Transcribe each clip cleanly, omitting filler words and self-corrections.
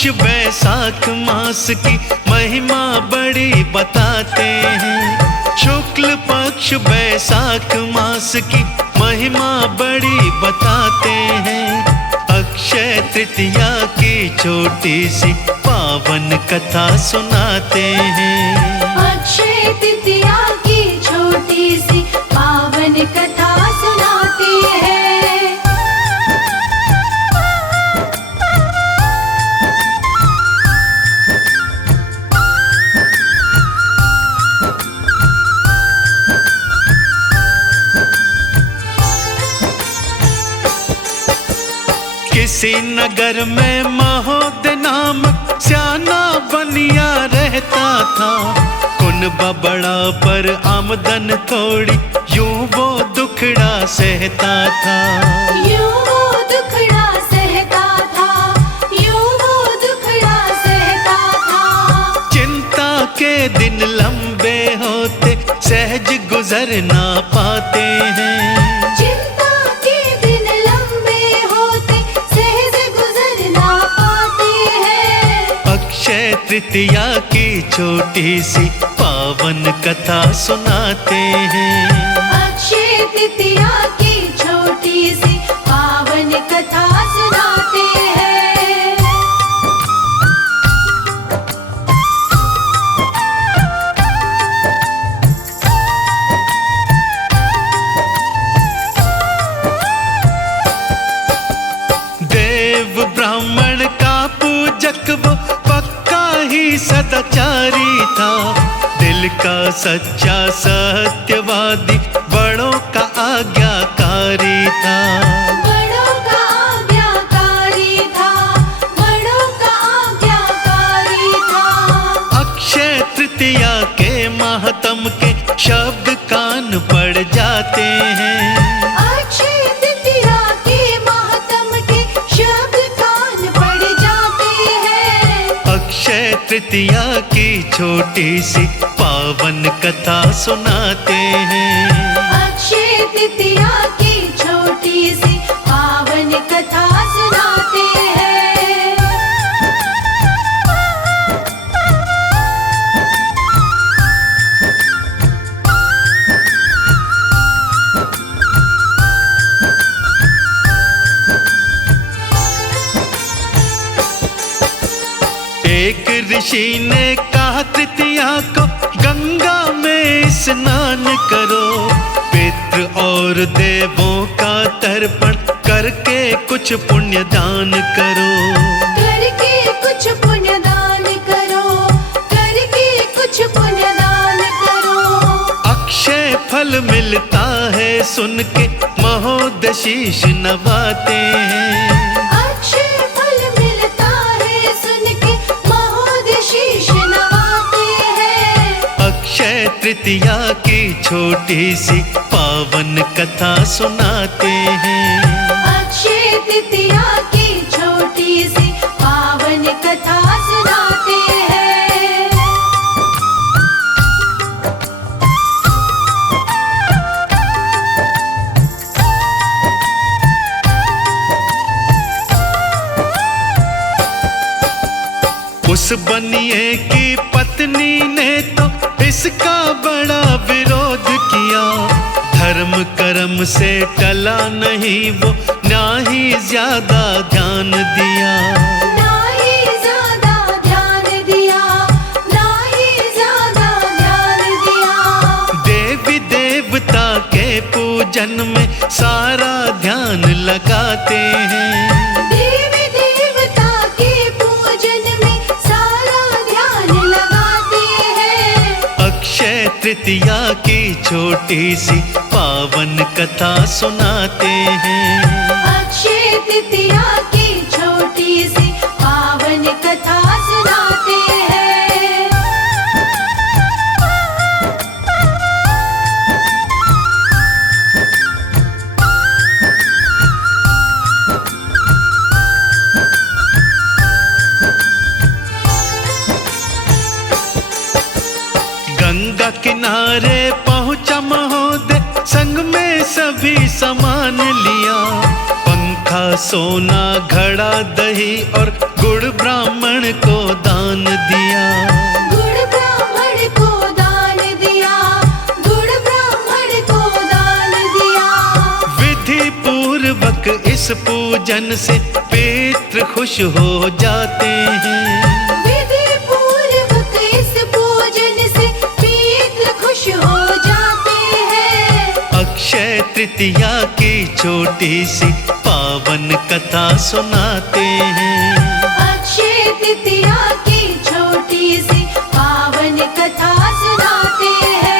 पक्ष वैशाख मास की महिमा बड़ी बताते हैं। शुक्ल पक्ष वैशाख मास की महिमा बड़ी बताते हैं। अक्षय तृतीया की छोटी सी पावन कथा सुनाते हैं। अक्षय तृतीया की छोटी सी पावन कथा सुनाते हैं। किसी नगर में महोदय नामक स्याना बनिया रहता था। कुनबा बड़ा पर आमदन थोड़ी, यूं वो दुखड़ा सहता था। यूं वो दुखड़ा सहता था, यूं वो दुखड़ा सहता था। चिंता के दिन लंबे होते सहज गुजर ना पाते हैं। अक्षय तृतीया की छोटी सी पावन कथा सुनाते हैं। अक्षय तृतीया की छोटी सी पावन कथा सुनाते हैं। देव ब्राह्मण का पूजक वो ही सदाचारी था। दिल का सच्चा सत्यवादी, बड़ों का आज्ञाकारी था। बड़ों का आज्ञाकारी था, बड़ों का आज्ञाकारी था। अक्षय तृतीया के माहत्म के शब्द कान पड़ जाते हैं। अक्षय तृतीया के माहत्म के शब्द कान पड़ जाते हैं। अक्षय तृतीया की छोटी सी पावन कथा सुनाते हैं। अक्षय तृतीया की छोटी सी पावन कथा सुनाते हैं। एक ऋषि ने कहा तृतीया को गंगा में स्नान करो। पितृ और देवों का तर्पण करके कुछ पुण्य दान करो। करके कुछ पुण्य दान करो, करके कुछ पुण्य दान करो। अक्षय फल मिलता है सुन के महोदय शीश नवाते हैं। अक्षय तृतीया की छोटी सी पावन कथा सुनाते हैं। अक्षय तृतीया की छोटी सी पावन कथा सुनाते हैं। उस बनिए की पत्नी ने तो इसका बड़ा विरोध किया। धर्म कर्म से टला नहीं वो, ना ही ज्यादा ध्यान दिया। ना ही ज्यादा ध्यान दिया, ना ही ज्यादा ध्यान दिया। देवी देवता के पूजन में सारा ध्यान लगाते हैं। देवी देवता के पूजन में सारा ध्यान लगाते हैं। अक्षय तृतीया की छोटी सी पावन कथा सुनाते हैं। अक्षय तृतीया की छोटी सी पावन कथा सुनाते हैं। गंगा किनारे पहुंचा महोदय, संग में सभी सामान लिया। पंखा, सोना, घड़ा, दही और गुड़ ब्राह्मण पूजन से पितृ खुश हो जाते हैं। विधि पूर्वक इस पूजन से पितृ खुश हो जाते हैं। अक्षय तृतीया की छोटी सी पावन कथा सुनाते हैं। अक्षय तृतीया की छोटी सी पावन कथा सुनाते हैं।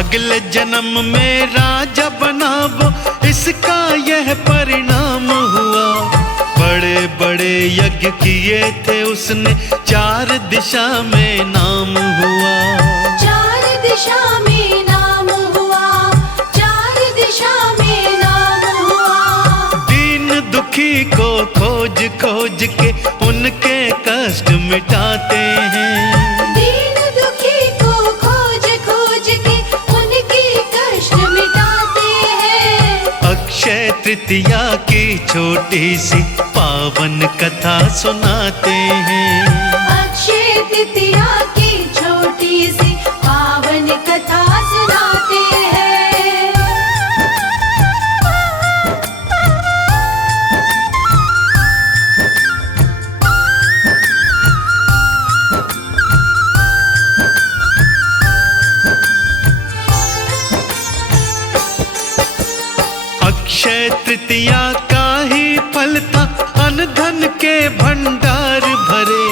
अगले जन्म में राजा बनावो, इसका यह परिणाम हुआ। बड़े बड़े यज्ञ किए थे उसने, 4 दिशा में नाम हुआ। 4 दिशा में नाम हुआ, 4 दिशा में नाम हुआ। दीन दुखी को खोज खोज के उनके कष्ट मिटाते हैं। दीन दुखी को खोज खोज के उनकी कष्ट मिटाते हैं। अक्षय तृतीया की छोटी सी पावन कथा सुनाते हैं। अक्षय तृतीया की छोटी सी पावन कथा सुनाते हैं। अक्षय तृतीया का ही फल था, अन्न धन के भंडार भरे।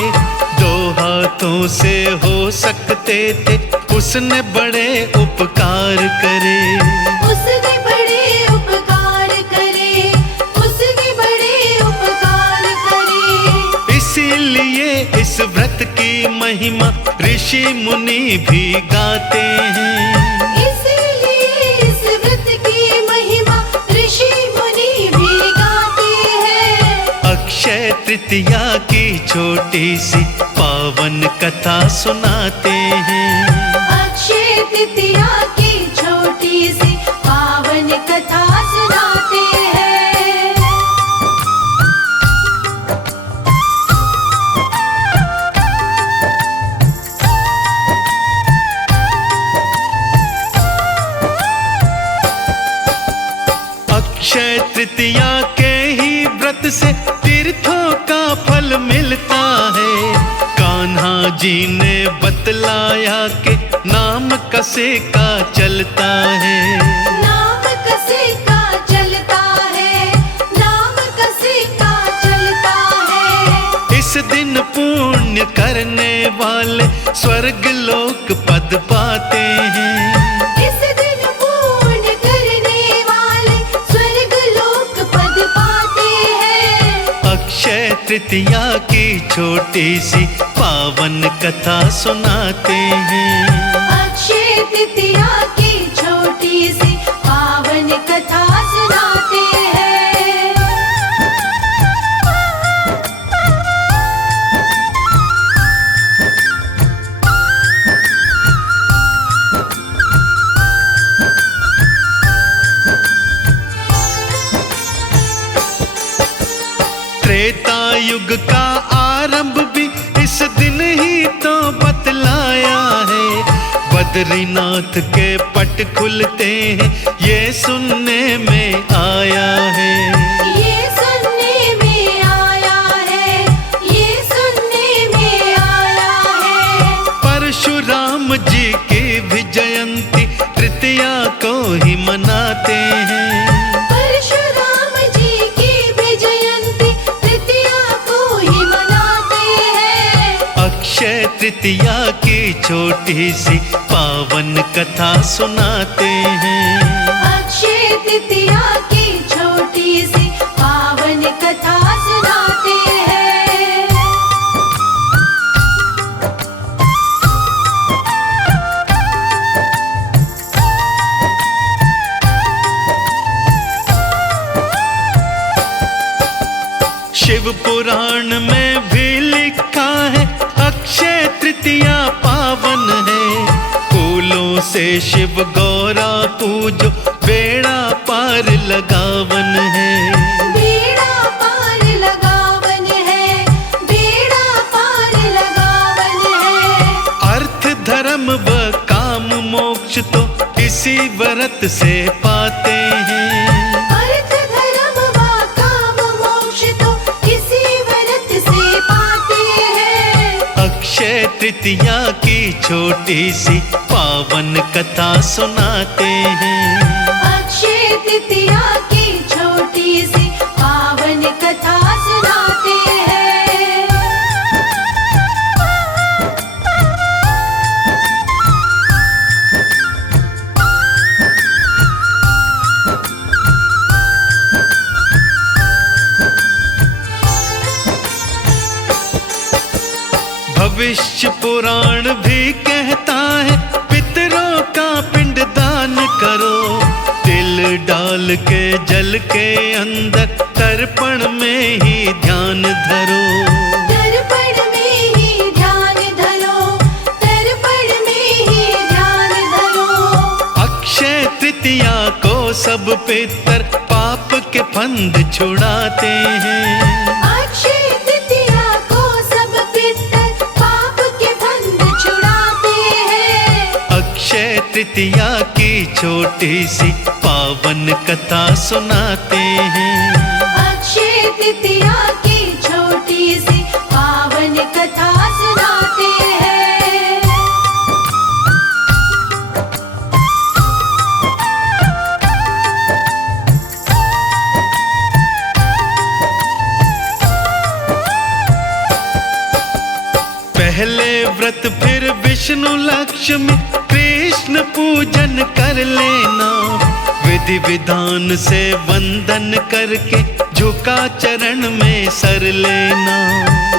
2 हाथों से हो सकते थे, उसने बड़े उपकार करे। उसने बड़े उपकार करे, उसने बड़े उपकार करे। इसीलिए इस व्रत की महिमा ऋषि मुनि भी गाते हैं। इसीलिए इस व्रत की महिमा ऋषि मुनि भी गाते हैं। अक्षय तृतीया की छोटी सी पावन कथा सुनाते हैं। अक्षय तृतीया की छोटी सी पावन कथा सुनाते हैं। अक्षय तृतीया के ही व्रत से तीर्थों का फल मिलता है। कान्हा जी ने बतलाया कि नाम कसे का चलता है। नाम कसे का चलता है, नाम कसे का चलता है। इस दिन पुण्य करने वाले स्वर्ग लोक पद पाते हैं। इस दिन पुण्य करने वाले स्वर्ग लोक पद पाते हैं। अक्षय तृतीया की छोटी सी पावन कथा सुनाते हैं। अक्षय तृतीया की छोटी सी पावन कथा सुनाते हैं। त्रेता युग का आरंभ भी इस दिन ही तो बतलाया है। बद्रीनाथ के पट खुलते हैं, ये सुनने में आया है। ये सुनने में आया है, ये सुनने में आया है। परशुराम जी की भी जयंती तृतीया को ही मनाते हैं। परशुराम जी की भी जयंती तृतीया को ही मनाते हैं। अक्षय तृतीया की छोटी सी पावन कथा सुनाते हैं। अक्षय तृतीया की छोटी सी पावन कथा सुनाते हैं। शिव पुराण में भी लिखा है, अक्षय तृतीया पावन है। फूलों से शिव गौरा पूजो, बेड़ा पार लगावन है। बेड़ा पार लगा धर्म व काम मोक्ष तो इसी व्रत से पाते हैं। अर्थ धर्म व काम मोक्ष तो इसी व्रत से पाते हैं। अक्षय तृतीया की छोटी सी पावन कथा सुनाते हैं। अक्षय तृतीया की छोटी सी पावन कथा सुनाते हैं। भविष्य पुराण भी कहता है पितरों का पिंड दान करो। तिल डाल के जल के अंदर तर्पण में ही ध्यान धरो। तर्पण में ही ध्यान धरो, तर्पण में ही ध्यान धरो। अक्षय तृतीया को सब पितर पाप के फंद छुड़ाते हैं। अक्षय तृतीया को सब पितर पाप के फंद छुड़ाते हैं। अक्षय तृतीया की छोटी सी पावन कथा सुनाते हैं। अक्षय तृतीया की छोटी सी पावन कथा सुनाते हैं। पहले व्रत फिर विष्णु लक्ष्मी कृष्ण पूजन कर लेना। विधि विधान से वंदन करके झुका चरण में सर लेना।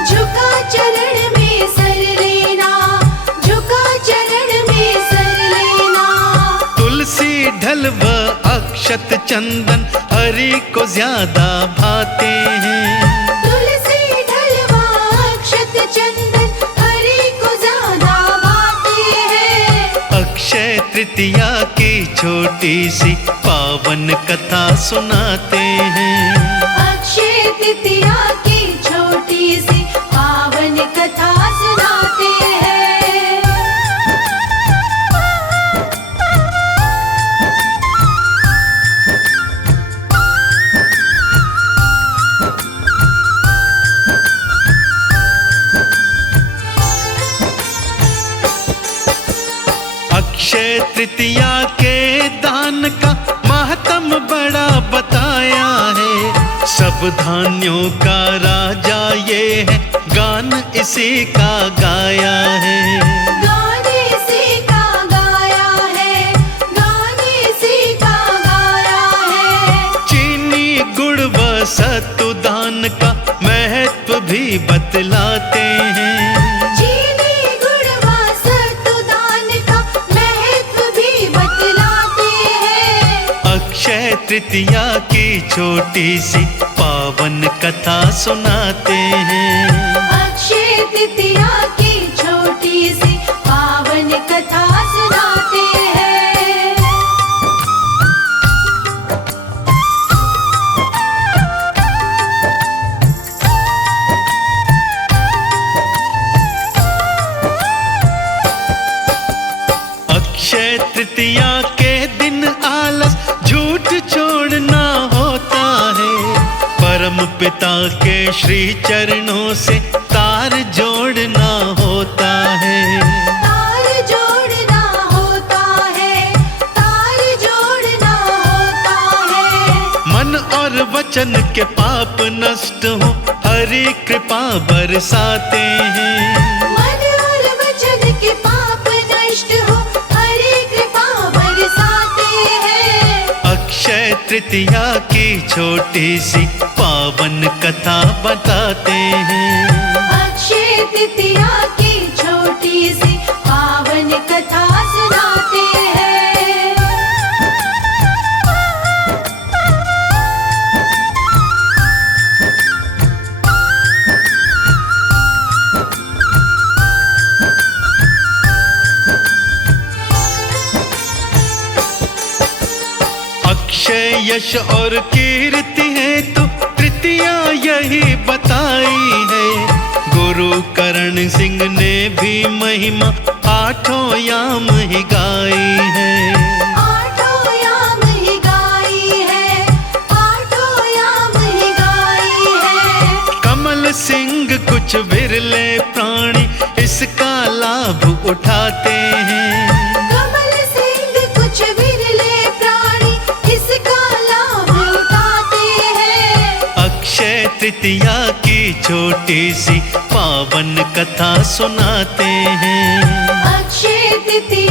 झुका चरण में सर लेना, झुका चरण में सर लेना। तुलसी ढल व अक्षत चंदन हरि को ज्यादा भाते हैं। तुलसी ढलवा अक्षत चंदन हरि को ज्यादा भाते हैं। अक्षय तृतीया की छोटी सी पावन कथा सुनाते हैं। अक्षय तृतीया की छोटी सी पावन कथा सुनाते हैं। अक्षय तृतीया के दान का महत्म बड़ा बताया है। सब धान्यों का राजा ये है, गान इसी का गाया है। गान इसी का गाया है, गान इसी का गाया है। चीनी गुड़ व सत्तु दान का महत्व भी बतलाते हैं। चीनी गुड़ व सत्तु दान का महत्व भी बतलाते हैं। अक्षय तृतीया की छोटी सी पावन कथा सुनाते हैं। अक्षय तृतीया की छोटी सी पावन कथा सुनाते हैं। अक्षय तृतीया के दिन आलस झूठ छोड़ना होता है। परम पिता के श्री चरणों से तार जोड़ना होता है। तार जोड़ना होता है, तार जोड़ना होता है। मन और वचन के पाप नष्ट हो हरि कृपा बरसाते हैं। मन और वचन के पाप नष्ट हो हरि कृपा बरसाते हैं। अक्षय तृतीया की छोटी सी पावन कथा बताते हैं। अक्षय तृतीया की छोटी सी पावन कथा सुनाते हैं। अक्षय यश और कीर्ति है तो तृतीया यही बताई है। गुरु करण सिंह ने भी महिमा आठों याम ही गाई है। आठों याम ही गाई है, आठों याम ही गाई है। कमल सिंह कुछ विरले प्राणी इसका लाभ उठाते हैं। कमल सिंह कुछ विरले प्राणी इसका लाभ उठाते हैं। अक्षय तृतीया की छोटी सी पावन कथा सुनाते हैं। अक्षय तृतीया